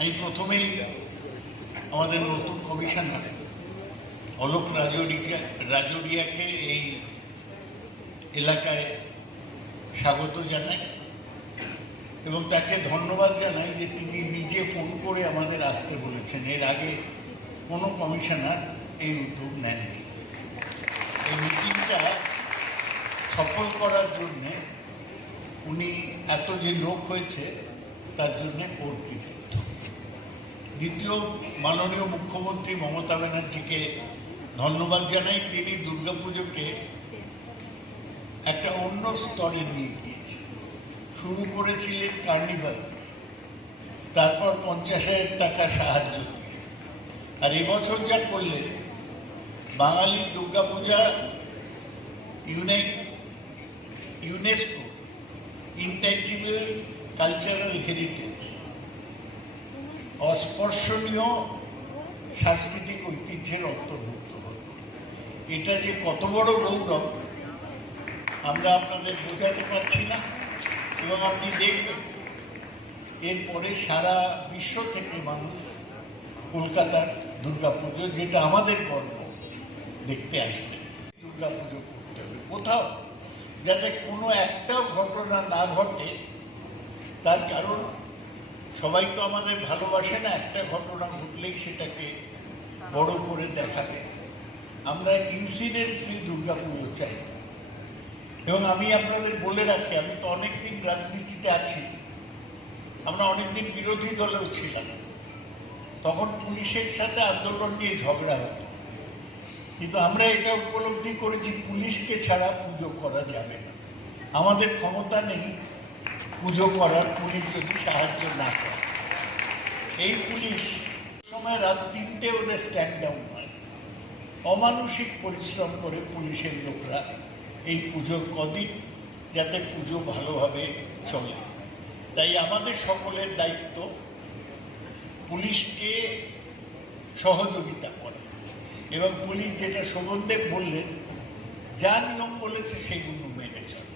আমি প্রথমেই আমাদের নতুন কমিশনার অলোক রাজরিয়াকে এই এলাকায় স্বাগত জানাই এবং তাকে ধন্যবাদ জানাই যে তিনি নিজে ফোন করে আমাদের আসতে বলেছেন। এর আগে কোনো কমিশনার এই উদ্যোগ নেননি। এই মিটিংটা সফল করার জন্যে উনি এত যে লোক হয়েছে তার জন্যে ওর কৃতিত্ব। দ্বিতীয়, মাননীয় মুখ্যমন্ত্রী মমতা ব্যানার্জিকে ধন্যবাদ জানাই। তিনি দুর্গাপুজোকে একটা অন্য স্তরে নিয়ে গিয়েছে। শুরু করেছিলেন কার্নিভাল দিয়ে, তারপর 50,000 টাকা সাহায্য দিয়ে, আর এবছর যা করলেন বাঙালির Durga Puja UNESCO intangible cultural heritage, অস্পর্শনীয় সাংস্কৃতিক ঐতিহ্যের অন্তর্ভুক্ত হবে। এটা যে কত বড় গৌরব আমরা আপনাদের বোঝাতে পারছি না। এবং আপনি দেখবেন এরপরে সারা বিশ্ব থেকে মানুষ কলকাতার দুর্গাপুজো, যেটা আমাদের গর্ব, দেখতে আসবে। দুর্গাপুজো করতে হবে কোথাও যাতে কোনো একটাও ঘটনা না ঘটে। তার কারণ সবাই তো আমাদের ভালোবাসে না একটা ঘটনা ঘটলেই সেটাকে বড় করে দেখাবে। আমরা ইনসিডেন্ট ফ্রি দুর্গাপুজো চাই। এবং আমি আপনাদের বলে রাখি, আমি তো অনেকদিন রাজনীতিতে আছি, আমরা অনেকদিন বিরোধী দলেও ছিলাম। তখন পুলিশের সাথে আন্দোলন নিয়ে ঝগড়া হতো, কিন্তু আমরা এটা উপলব্ধি করেছি পুলিশকে ছাড়া পুজো করা যাবে না। আমাদের ক্ষমতা নেই পুজো করার, পুলিশ যদি সাহায্য না করে। এই পুলিশ সময় রাত 3টে ওদের স্ট্যান্ড ডাউন হয়। অমানসিক পরিশ্রম করে পুলিশের লোকরা এই পুজোর কদিন যাতে পুজো ভালোভাবে চলে। তাই আমাদের সকলের দায়িত্ব পুলিশকে সহযোগিতা করা। এবং পুলিশ যেটা সৌগতদেব বললেন, যা নিয়ম বলেছে সেইগুলো মেনে চলে।